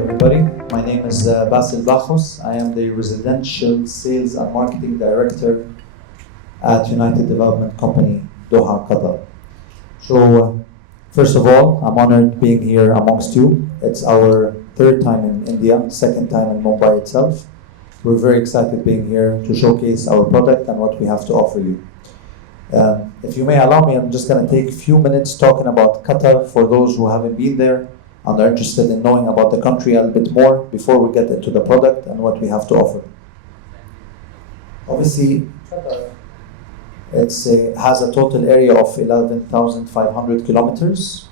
everybody. My name is Basil Bachos. I am the Residential Sales and Marketing Director at United Development Company, Doha, Qatar. So, first of all, I'm honored being here amongst you. It's our third time in India, second time in Mumbai itself. We're very excited being here to showcase our product and what we have to offer you. If you may allow me, I'm just going to take a few minutes talking about Qatar for those who haven't been there and are interested in knowing about the country a little bit more before we get into the product and what we have to offer. Obviously, Qatar has a total area of 11,500 kilometers.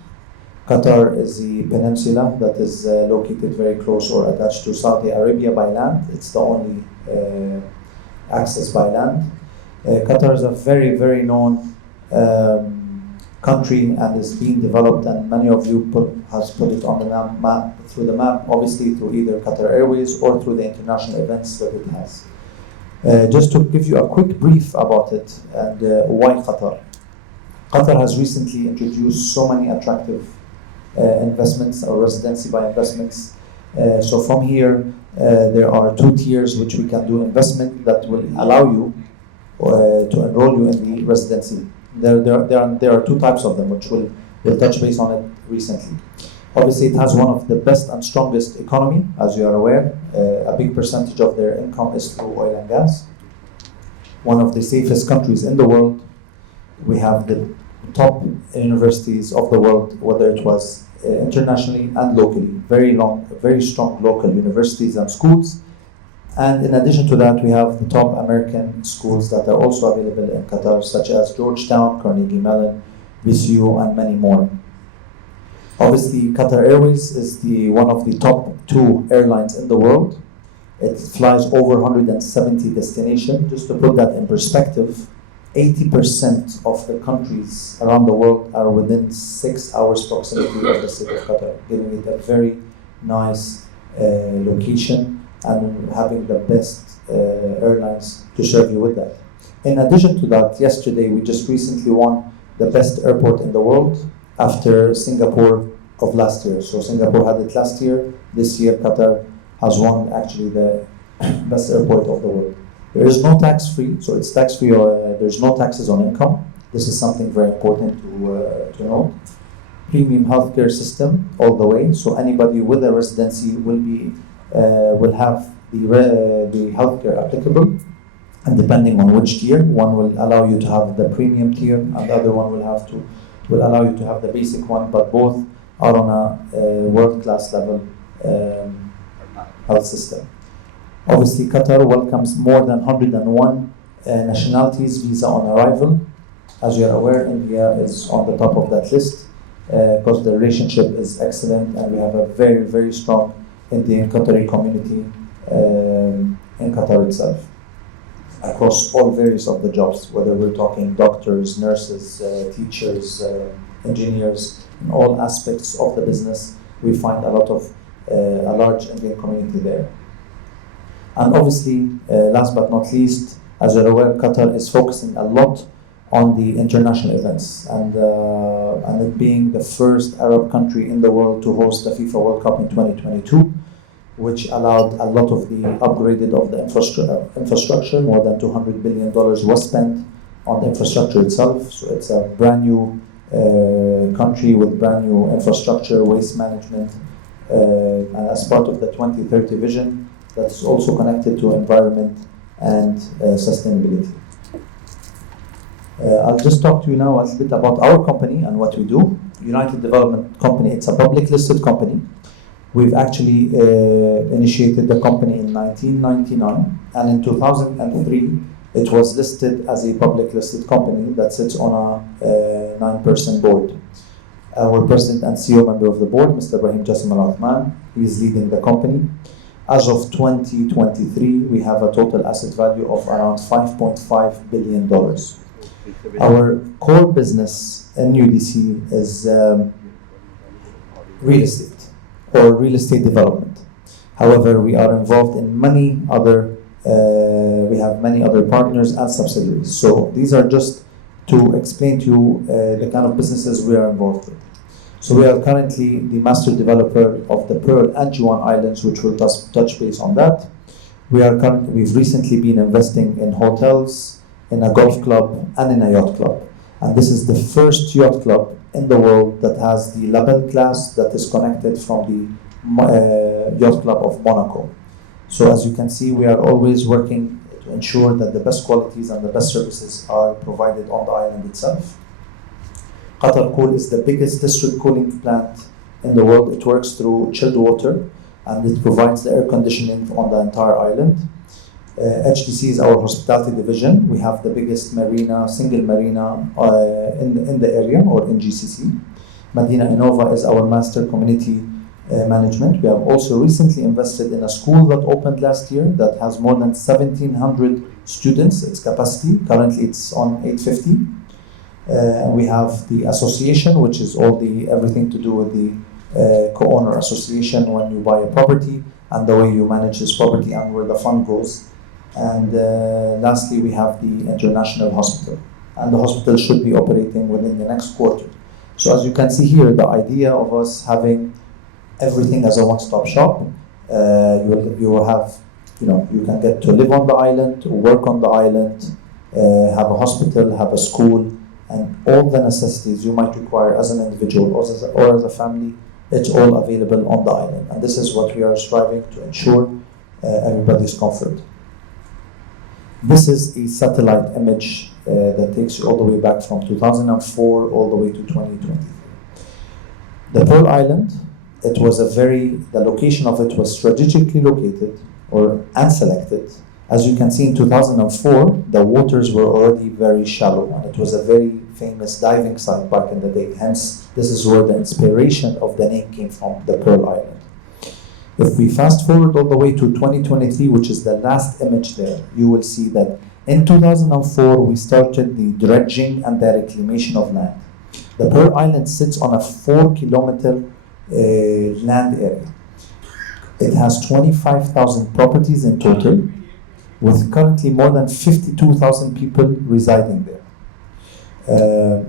Qatar is the peninsula that is located very close or attached to Saudi Arabia by land. It's the only access by land. Qatar is a very, very known country and is being developed, and many of you has put it on the map through the map, obviously through either Qatar Airways or through the international events that it has. Just to give you a quick brief about it and why Qatar. Qatar has recently introduced so many attractive investments or residency by investments. So from here, there are two tiers which we can do investment that will allow you to enroll you in the residency. There are two types of them, which we'll touch base on it recently. Obviously, it has one of the best and strongest economy, as you are aware. A big percentage of their income is through oil and gas. One of the safest countries in the world. We have the top universities of the world, whether it was internationally and locally. Very strong local universities and schools. And in addition to that, we have the top American schools that are also available in Qatar, such as Georgetown, Carnegie Mellon, VCU, and many more. Obviously, Qatar Airways is one of the top two airlines in the world. It flies over 170 destinations. Just to put that in perspective, 80% of the countries around the world are within 6 hours proximity of the city of Qatar, giving it a very nice location and having the best airlines to serve you with that. In addition to that, yesterday we just recently won the best airport in the world after Singapore of last year. So Singapore had it last year. This year Qatar has won actually the best airport of the world. There is no tax-free, so it's tax-free. There's no taxes on income. This is something very important to know. Premium healthcare system all the way. So anybody with a residency will have the healthcare applicable, and depending on which tier, one will allow you to have the premium tier, and the other one will allow you to have the basic one. But both are on a world-class level health system. Obviously, Qatar welcomes more than 101 nationalities visa on arrival. As you are aware, India is on the top of that list because the relationship is excellent, and we have a very, very strong Indian Qatari community in Qatar itself, across all various of the jobs, whether we're talking doctors, nurses, teachers, engineers, in all aspects of the business, we find a large Indian community there. And obviously, last but not least, as you're aware, Qatar is focusing a lot on the international events, and it being the first Arab country in the world to host the FIFA World Cup in 2022, which allowed a lot of the upgraded of the infrastructure. More than $200 billion was spent on the infrastructure itself. So it's a brand new country with brand new infrastructure, waste management, and as part of the 2030 vision that's also connected to environment and sustainability. I'll just talk to you now a little bit about our company and what we do. United Development Company, it's a public listed company. We've actually initiated the company in 1999, and in 2003 it was listed as a public listed company that sits on a 9-person board. Our president and CEO member of the board, Mr. Ibrahim Jassim Al-Athman, he is leading the company. As of 2023, we have a total asset value of around $5.5 billion. Our core business in UDC is real estate or real estate development. However, we are involved in many other, we have many other partners and subsidiaries. So these are just to explain to you the kind of businesses we are involved with. So we are currently the master developer of the Pearl and Gewan Islands, which will touch base on that. We've recently been investing in hotels, in a golf club, and in a yacht club. And this is the first yacht club in the world that has the label class that is connected from the yacht club of Monaco. So as you can see, we are always working to ensure that the best qualities and the best services are provided on the island itself. Qatar Cool is the biggest district cooling plant in the world. It works through chilled water and it provides the air conditioning on the entire island. HDC is our hospitality division. We have the biggest marina, single marina in the area, or in GCC. Medina Innova is our master community management. We have also recently invested in a school that opened last year that has more than 1,700 students, its capacity. Currently it's on 850. We have the association, which is everything to do with the co-owner association when you buy a property and the way you manage this property and where the fund goes. And lastly, we have the international hospital, and the hospital should be operating within the next quarter. So as you can see here, the idea of us having everything as a one-stop shop, you will have, you can get to live on the island, to work on the island, have a hospital, have a school, and all the necessities you might require as an individual or as a family, it's all available on the island. And this is what we are striving to ensure everybody's comfort. This is a satellite image that takes you all the way back from 2004 all the way to 2023. The Pearl Island, the location of it was strategically located and selected. As you can see, in 2004, the waters were already very shallow, and it was a very famous diving site back in the day. Hence, this is where the inspiration of the name came from, the Pearl Island. If we fast forward all the way to 2023, which is the last image there, you will see that in 2004, we started the dredging and the reclamation of land. The Pearl Island sits on a 4-kilometer land area. It has 25,000 properties in total, with currently more than 52,000 people residing there.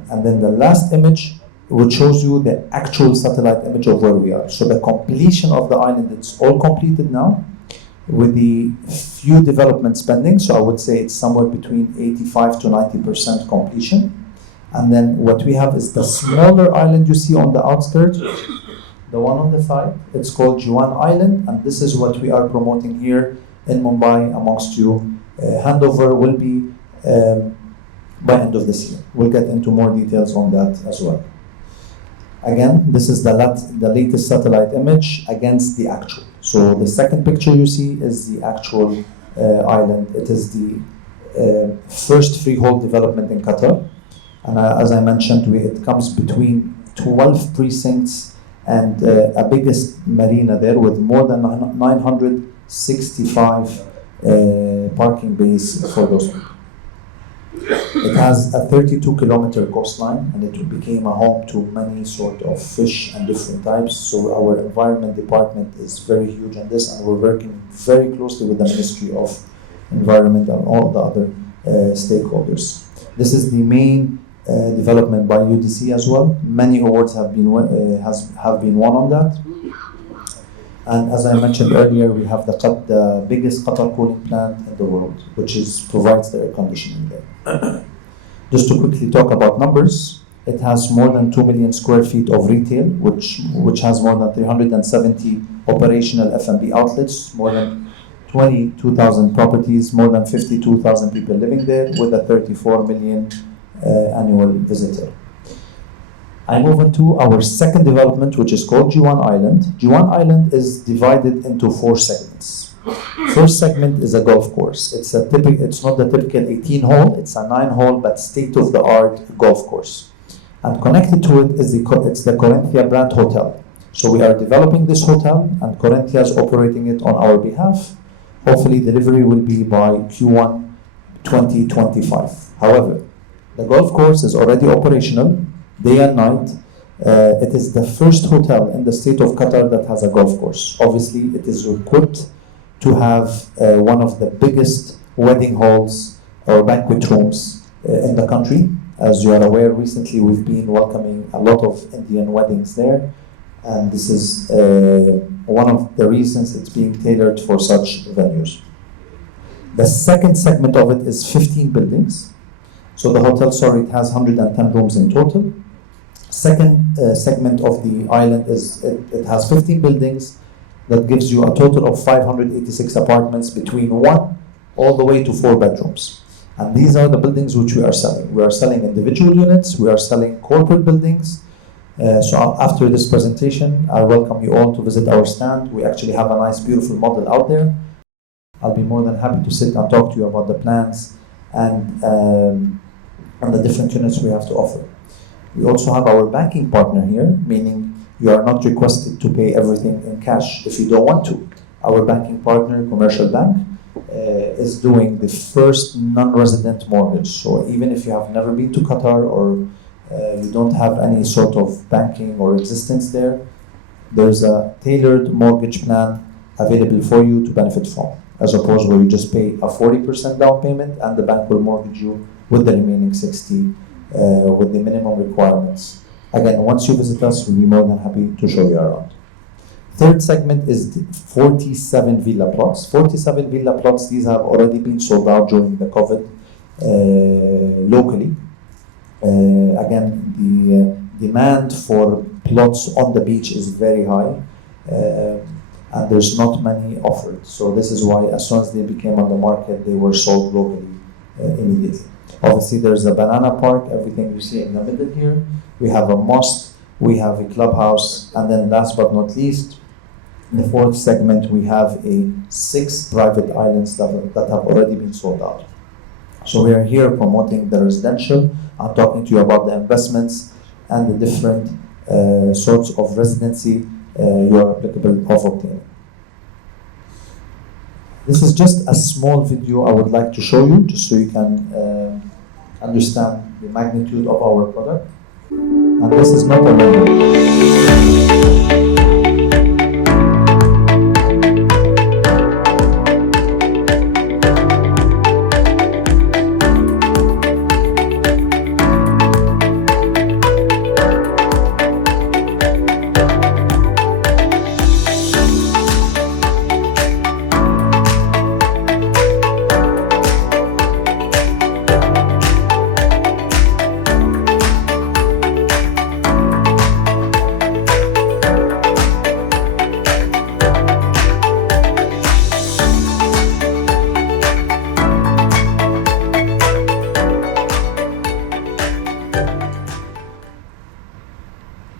And then the last image, which shows you the actual satellite image of where we are. So the completion of the island, it's all completed now, with the few development spending. So I would say it's somewhere between 85 to 90% completion. And then what we have is the smaller island you see on the outskirts, the one on the side. It's called Gewan Island, and this is what we are promoting here in Mumbai amongst you. Handover will be by end of this year. We'll get into more details on that as well. Again, this is the latest satellite image against the actual. So the second picture you see is the actual island. It is the first freehold development in Qatar. And as I mentioned, it comes between 12 precincts and a biggest marina there with more than 965 parking bays for those people. It has a 32-kilometer coastline, and it became a home to many sort of fish and different types. So our environment department is very huge on this, and we're working very closely with the Ministry of Environment and all the other stakeholders. This is the main development by UDC as well. Many awards have been won on that. And as I mentioned earlier, we have the biggest Qatar cooling plant in the world, which provides the air conditioning there. Just to quickly talk about numbers, it has more than 2 million square feet of retail, which has more than 370 operational F&B outlets, more than 22,000 properties, more than 52,000 people living there, with a 34 million annual visitor. I move into our second development, which is called Gewan Island. Gewan Island is divided into 4 segments. First segment is a golf course. It's not the typical 18-hole, it's a 9-hole but state-of-the-art golf course. And connected to it is the Corinthia brand hotel. So we are developing this hotel, and Corinthia is operating it on our behalf. Hopefully delivery will be by Q1 2025. However, the golf course is already operational day and night. It is the first hotel in the state of Qatar that has a golf course. Obviously, it is equipped to have one of the biggest wedding halls or banquet rooms in the country, As you are aware, recently we've been welcoming a lot of Indian weddings there, and this is one of the reasons it's being tailored for such venues. The second segment of it is 15 buildings. So the hotel, sorry, it has 110 rooms in total. Second segment of the island is it has 15 buildings that gives you a total of 586 apartments between 1 all the way to 4 bedrooms. And these are the buildings which we are selling. We are selling individual units, we are selling corporate buildings. So after this presentation, I welcome you all to visit our stand. We actually have a nice, beautiful model out there. I'll be more than happy to sit and talk to you about the plans and the different units we have to offer. We also have our banking partner here, meaning you are not requested to pay everything in cash if you don't want to. Our banking partner, Commercial Bank, is doing the first non-resident mortgage. So even if you have never been to Qatar or you don't have any sort of banking or existence there, there's a tailored mortgage plan available for you to benefit from, as opposed where you just pay a 40% down payment and the bank will mortgage you with the remaining 60 with the minimum requirements. Again, once you visit us, we'll be more than happy to show you around. Third segment is the 47 villa plots. 47 villa plots, these have already been sold out during the COVID locally. Again, the demand for plots on the beach is very high, and there's not many offered. So this is why as soon as they became on the market, they were sold locally immediately. Obviously, there's a banana park, everything you see in the middle here. We have a mosque, we have a clubhouse, and then last but not least, in the fourth segment, we have 6 private islands that have already been sold out. So we are here promoting the residential. I'm talking to you about the investments and the different sorts of residency you are applicable of obtaining. This is just a small video I would like to show you, just so you can understand the magnitude of our product. And this is not a render.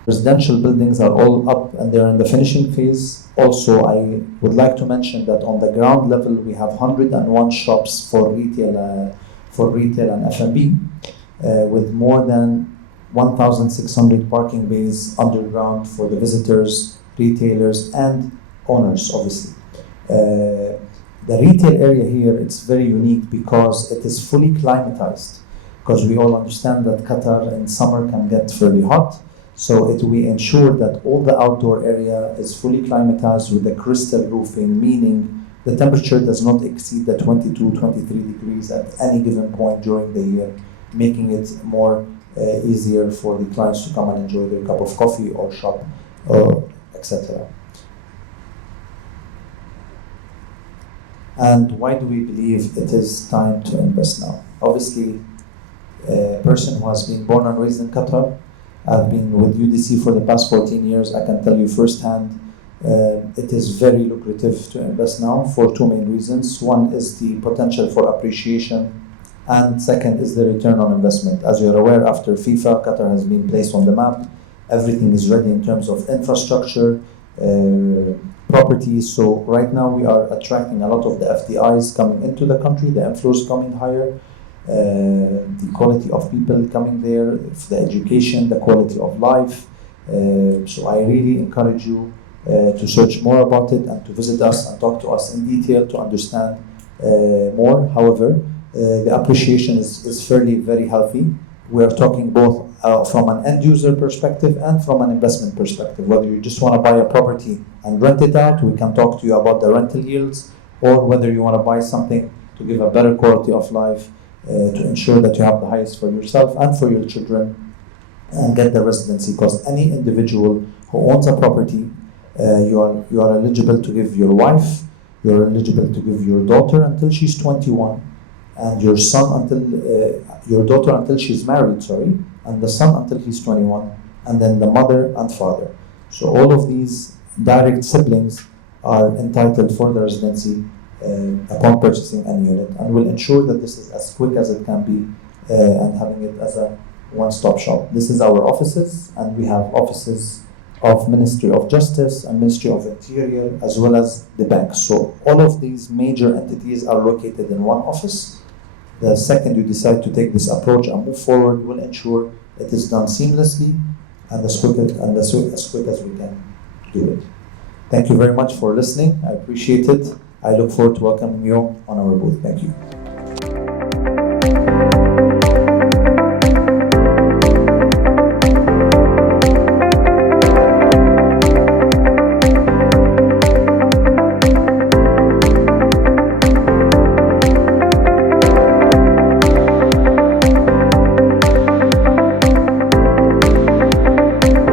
Residential buildings are all up and they're in the finishing phase. Also, I would like to mention that on the ground level, we have 101 shops for retail and F&B, with more than 1,600 parking bays underground for the visitors, retailers, and owners, obviously. The retail area here, it's very unique because it is fully climatized, because we all understand that Qatar in summer can get fairly hot. So we ensure that all the outdoor area is fully climatized with a crystal roofing, meaning the temperature does not exceed the 22, 23 degrees at any given point during the year, making it more easier for the clients to come and enjoy their cup of coffee or shop, etc. And why do we believe it is time to invest now? Obviously, a person who has been born and raised in Qatar, I've been with UDC for the past 14 years. I can tell you firsthand, it is very lucrative to invest now for 2 main reasons. One is the potential for appreciation, and second is the return on investment. As you're aware, after FIFA, Qatar has been placed on the map. Everything is ready in terms of infrastructure, properties. So right now we are attracting a lot of the FDIs coming into the country, the inflows coming higher. The quality of people coming there, the education, the quality of life. So I really encourage you to search more about it and to visit us and talk to us in detail to understand more. However, the appreciation is fairly very healthy. We are talking both from an end user perspective and from an investment perspective. Whether you just want to buy a property and rent it out, we can talk to you about the rental yields, or whether you want to buy something to give a better quality of life, to ensure that you have the highest for yourself and for your children and get the residency. Because any individual who owns a property, you are eligible to give your wife, you're eligible to give your daughter until she's 21, and your son until your daughter until she's married, sorry, and the son until he's 21, and then the mother and father. So all of these direct siblings are entitled for the residency upon purchasing any unit, and will ensure that this is as quick as it can be, and having it as a one-stop shop. This is our offices, and we have offices of Ministry of Justice and Ministry of Interior, as well as the bank. So all of these major entities are located in one office. The second you decide to take this approach and move forward, we'll ensure it is done seamlessly and as quick as we can do it. Thank you very much for listening. I appreciate it. I look forward to welcoming you on our booth. Thank you.